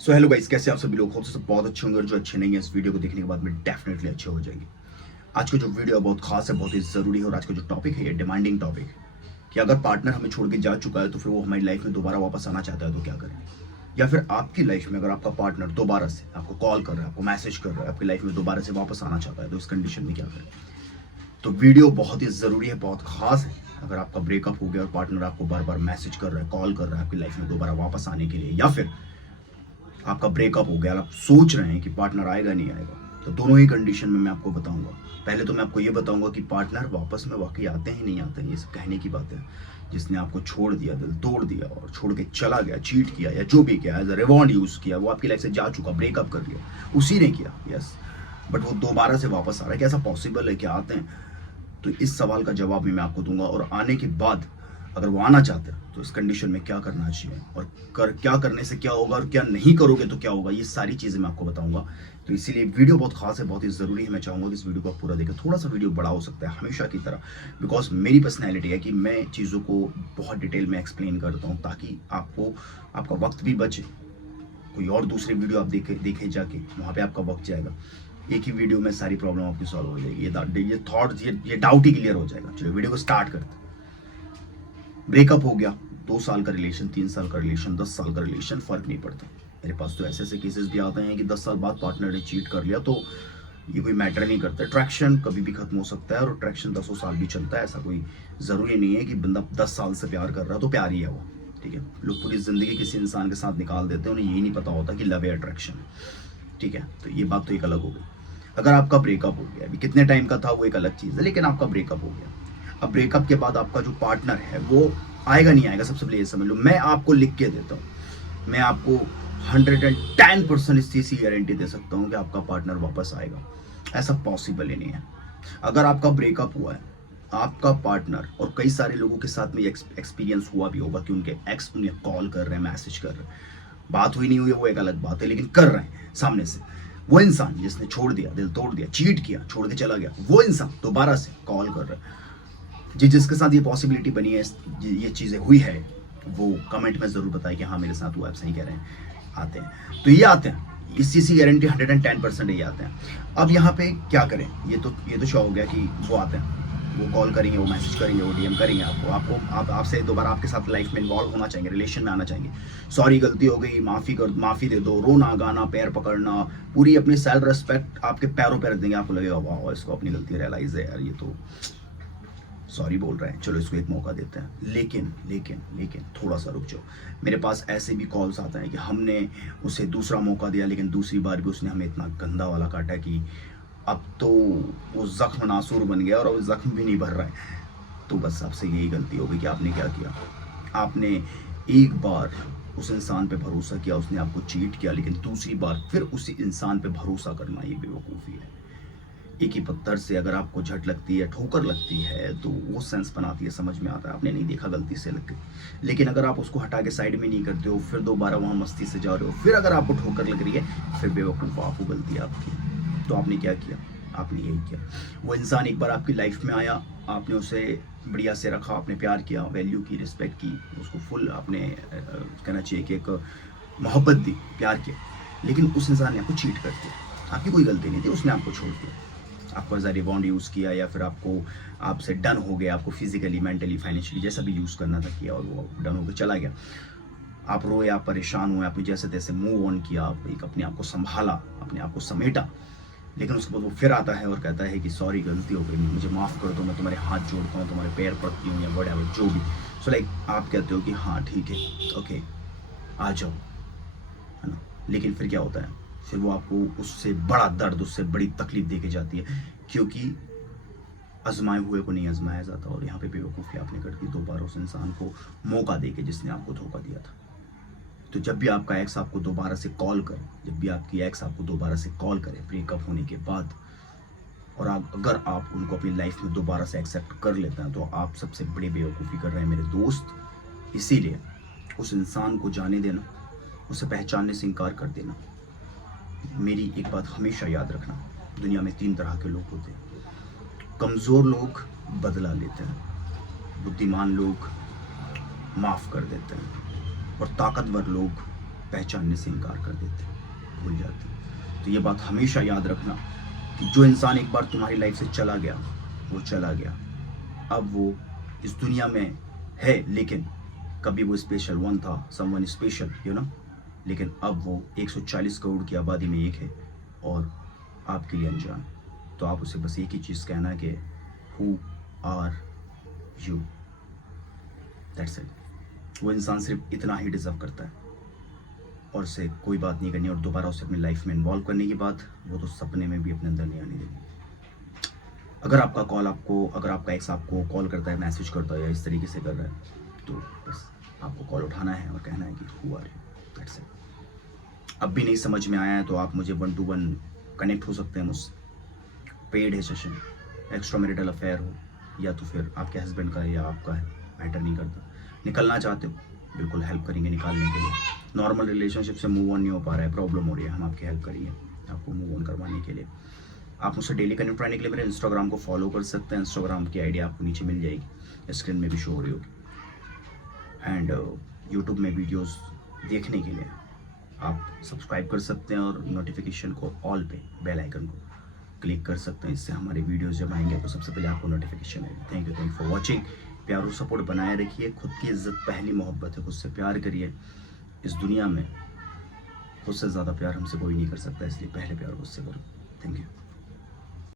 So hello guys, कैसे आप सभी लोग? होप से सब बहुत अच्छे होंगे और जो अच्छे नहीं है इस वीडियो को देखने के बाद में डेफिनेटली अच्छे हो जाएंगे। आज का जो वीडियो है बहुत खास है, बहुत ही ज़रूरी है और आज का जो टॉपिक है ये डिमांडिंग टॉपिक है कि अगर पार्टनर हमें छोड़ के जा चुका है तो फिर वो हमारी लाइफ में दोबारा वापस आना चाहता है तो क्या करें। या फिर आपकी लाइफ में अगर आपका पार्टनर दोबारा से आपको कॉल कर रहा है, आपको मैसेज कर रहा है, आपकी लाइफ में दोबारा से वापस आना चाहता है तो इस कंडीशन में क्या करें। तो वीडियो बहुत ही ज़रूरी है, बहुत खास है। अगर आपका ब्रेकअप हो गया और पार्टनर आपको बार बार मैसेज कर रहा है, कॉल कर रहा है आपकी लाइफ में दोबारा वापस आने के लिए, या फिर आपका ब्रेकअप हो गया और आप सोच रहे हैं कि पार्टनर आएगा नहीं आएगा, तो दोनों ही कंडीशन में मैं आपको बताऊंगा। पहले तो मैं आपको ये बताऊंगा कि पार्टनर वापस में वाकई आते हैं नहीं आते हैं, ये सब कहने की बात है। जिसने आपको छोड़ दिया, दिल तोड़ दिया और छोड़ के चला गया, चीट किया या जो भी किया, एज अ रिवॉन्ड यूज किया, वो आपकी लाइफ से जा चुका, ब्रेकअप कर लिया, उसी ने किया, यस। बट वो दोबारा से वापस आ रहा है, क्या ऐसा पॉसिबल है? क्या आते हैं? तो इस सवाल का जवाब भी मैं आपको दूंगा और आने के बाद अगर वो आना चाहते हैं तो इस कंडीशन में क्या करना चाहिए और क्या करने से क्या होगा और क्या नहीं करोगे तो क्या होगा, ये सारी चीज़ें मैं आपको बताऊंगा। तो इसीलिए वीडियो बहुत खास है, बहुत ही ज़रूरी है। मैं चाहूँगा कि इस वीडियो को आप पूरा देखें। थोड़ा सा वीडियो बड़ा हो सकता है हमेशा की तरह, बिकॉज मेरी पर्सनैलिटी है कि मैं चीज़ों को बहुत डिटेल में एक्सप्लेन करता हूँ ताकि आपको आपका वक्त भी बचे। कोई और दूसरी वीडियो आप देखे जाके वहाँ पे आपका वक्त जाएगा। एक ही वीडियो में सारी प्रॉब्लम आपकी सॉल्व हो जाएगी, ये थॉट ये डाउट ही क्लियर हो जाएगा। चलिए वीडियो को स्टार्ट करते हैं। ब्रेकअप हो गया, 2 साल का रिलेशन, 3 साल का रिलेशन, 10 साल का रिलेशन, फर्क नहीं पड़ता। मेरे पास तो ऐसे ऐसे केसेस भी आते हैं कि 10 साल बाद पार्टनर ने चीट कर लिया तो ये कोई मैटर नहीं करता। अट्रैक्शन कभी भी खत्म हो सकता है और अट्रैक्शन 10 साल भी चलता है। ऐसा कोई ज़रूरी नहीं है कि बंदा 10 साल से प्यार कर रहा है तो प्यार ही है वो। ठीक है, लोग पूरी ज़िंदगी किसी इंसान के साथ निकाल देते हैं, उन्हें यही नहीं पता होता कि लव है अट्रैक्शन। ठीक है, तो ये बात तो एक अलग हो गई। अगर आपका ब्रेकअप हो गया, अभी कितने टाइम का था वो एक अलग चीज़ है, लेकिन आपका ब्रेकअप हो गया। अब ब्रेकअप के बाद आपका जो पार्टनर है वो आएगा नहीं आएगा, सबसे पहले ये समझ लो। मैं आपको लिख के देता हूँ, मैं आपको 110% इस चीज़ की गारंटी दे सकता हूँ कि आपका पार्टनर वापस आएगा। ऐसा पॉसिबल ही नहीं है। अगर आपका ब्रेकअप हुआ है, आपका पार्टनर, और कई सारे लोगों के साथ में एक्सपीरियंस हुआ भी होगा कि उनके एक्स उन्हें कॉल कर रहे हैं, मैसेज कर रहे हैं, बात हुई नहीं हुई वो एक अलग बात है, लेकिन कर रहे हैं सामने से। वो इंसान जिसने छोड़ दिया, दिल तोड़ दिया, चीट किया, छोड़ के चला गया, वो इंसान दोबारा से कॉल कर रहा है। जिसके साथ ये पॉसिबिलिटी बनी है, ये चीज़ें हुई है, वो कमेंट में ज़रूर बताए कि हाँ मेरे साथ हुआ, आप सही कह रहे हैं। आते हैं तो ये आते हैं, इस चीज़ की गारंटी 110% ये आते हैं। अब यहाँ पे क्या करें, ये तो शो हो गया कि वो आते हैं, वो कॉल करेंगे, वो मैसेज करेंगे, वो डीएम करेंगे आपको आपको आप आपसे दोबारा आपके साथ लाइफ में इन्वॉल्व होना चाहेंगे, रिलेशन में आना चाहेंगे। सॉरी गलती हो गई, माफ़ी दे दो, रोना गाना, पैर पकड़ना, पूरी अपनी सेल्फ रिस्पेक्ट आपके पैरों पे रख देंगे। आपको लगेगा वाह, इसको अपनी गलती रियलाइज़ है यार, ये तो सॉरी बोल रहे हैं, चलो इसको एक मौका देते हैं। लेकिन लेकिन लेकिन थोड़ा सा रुक जाओ। मेरे पास ऐसे भी कॉल्स आते हैं कि हमने उसे दूसरा मौका दिया, लेकिन दूसरी बार भी उसने हमें इतना गंदा वाला काटा कि अब तो वो जख्म नासूर बन गया और अब जख्म भी नहीं भर रहा है। तो बस आपसे यही गलती हो गई कि आपने क्या किया, आपने एक बार उस इंसान पे भरोसा किया, उसने आपको चीट किया, लेकिन दूसरी बार फिर उसी इंसान पे भरोसा करना ये बेवकूफ़ी है। एक ही पत्थर से अगर आपको झट लगती है, ठोकर लगती है, तो वो सेंस बनाती है, समझ में आता है आपने नहीं देखा, गलती से लग गई। लेकिन अगर आप उसको हटा के साइड में नहीं करते हो, फिर दोबारा वहाँ मस्ती से जा रहे हो, फिर अगर आपको ठोकर लग रही है, फिर बेवकूफ़ आपको, गलती है आपकी। तो आपने क्या किया? आपने यही किया। वो इंसान एक बार आपकी लाइफ में आया, आपने उसे बढ़िया से रखा, आपने प्यार किया, वैल्यू की, रिस्पेक्ट की, उसको फुल आपने कहना चाहिए कि एक मोहब्बत दी, प्यार किया, लेकिन उस इंसान ने आपको चीट कर दिया। आपकी कोई गलती नहीं थी, उसने आपको छोड़ दिया, आपको एज अ रिबॉन्ड यूज़ किया, या फिर आपको आपसे डन हो गया, आपको फिजिकली, मेंटली, फाइनेंशियली जैसा भी यूज़ करना था किया, और वो डन होकर चला गया। आप रोए, आप परेशान हुए, आपने जैसे तैसे मूव ऑन किया, आप एक अपने आप को संभाला, अपने आप को समेटा, लेकिन उसके बाद वो फिर आता है और कहता है कि सॉरी गलती हो गई, मुझे माफ़ कर दो, मैं तुम्हारे हाथ जोड़ता हूँ, तुम्हारे पैर पड़ती हूँ, या व्हाटएवर जो भी। सो लाइक आप कहते हो कि हाँ ठीक है, ओके, आ जाओ, है ना। लेकिन फिर क्या होता है, फिर वो आपको उससे बड़ा दर्द, उससे बड़ी तकलीफ दे के जाती है, क्योंकि आजमाए हुए को नहीं आजमाया जाता। और यहाँ पे बेवकूफ़ी आपने कर दी, दोबारा उस इंसान को मौका दे के जिसने आपको धोखा दिया था। तो जब भी आपका एक्स आपको दोबारा से कॉल करे, जब भी आपकी एक्स आपको दोबारा से कॉल करे ब्रेकअप होने के बाद, और अगर आप उनको अपनी लाइफ में दोबारा से एक्सेप्ट कर लेते हैं, तो आप सबसे बड़ी बेवकूफ़ी कर रहे हैं मेरे दोस्त। इसीलिए उस इंसान को जाने देना, उसे पहचानने से इनकार कर देना। मेरी एक बात हमेशा याद रखना, दुनिया में 3 तरह के लोग होते हैं। कमज़ोर लोग बदला लेते हैं, बुद्धिमान लोग माफ़ कर देते हैं, और ताकतवर लोग पहचानने से इनकार कर देते, भूल जाते। तो ये बात हमेशा याद रखना कि जो इंसान एक बार तुम्हारी लाइफ से चला गया, वो चला गया। अब वो इस दुनिया में है, लेकिन कभी वो स्पेशल वन था, समवन स्पेशल, लेकिन अब वो 140 करोड़ की आबादी में एक है और आपके लिए अनजान। तो आप उसे बस एक ही चीज़ कहना कि who are you, that's it. वो इंसान सिर्फ इतना ही डिज़र्व करता है और उससे कोई बात नहीं करनी, और दोबारा उसे अपनी लाइफ में इन्वॉल्व करने की बात, वो तो सपने में भी अपने अंदर नहीं आने देनी। अगर आपका एक्स आपको कॉल करता है, मैसेज करता है या इस तरीके से कर रहा है, तो बस आपको कॉल उठाना है और कहना है कि who are you, that's it. अब भी नहीं समझ में आया है तो आप मुझे 1 to 1 कनेक्ट हो सकते हैं मुझसे। पेड है सेशन, एक्स्ट्रा मैरिटल अफेयर हो या तो फिर आपके हस्बैंड का है या आपका है, मैटर नहीं करता। निकलना चाहते हो, बिल्कुल हेल्प करेंगे निकालने के लिए। नॉर्मल रिलेशनशिप से मूव ऑन नहीं हो पा रहा है, प्रॉब्लम हो रही है, हम आपकी हेल्प करेंगे आपको मूव ऑन करवाने के लिए। आप मुझसे डेली कनेक्ट रहने के लिए मेरे इंस्टाग्राम को फॉलो कर सकते हैं। इंस्टाग्राम की आईडी आपको नीचे मिल जाएगी, स्क्रीन में भी शो हो रही होगी। एंड यूट्यूब में वीडियोस देखने के लिए आप सब्सक्राइब कर सकते हैं और नोटिफिकेशन को ऑल पे, बेल आइकन को क्लिक कर सकते हैं। इससे हमारे वीडियोस जब आएंगे तो सबसे पहले आपको नोटिफिकेशन आएगी। Thank you for watching. प्यार और सपोर्ट बनाए रखिए। खुद की इज्जत पहली मोहब्बत है, खुद से प्यार करिए। इस दुनिया में खुद से ज़्यादा प्यार हमसे कोई नहीं कर सकता, इसलिए पहले प्यार खुद से करो। Thank you.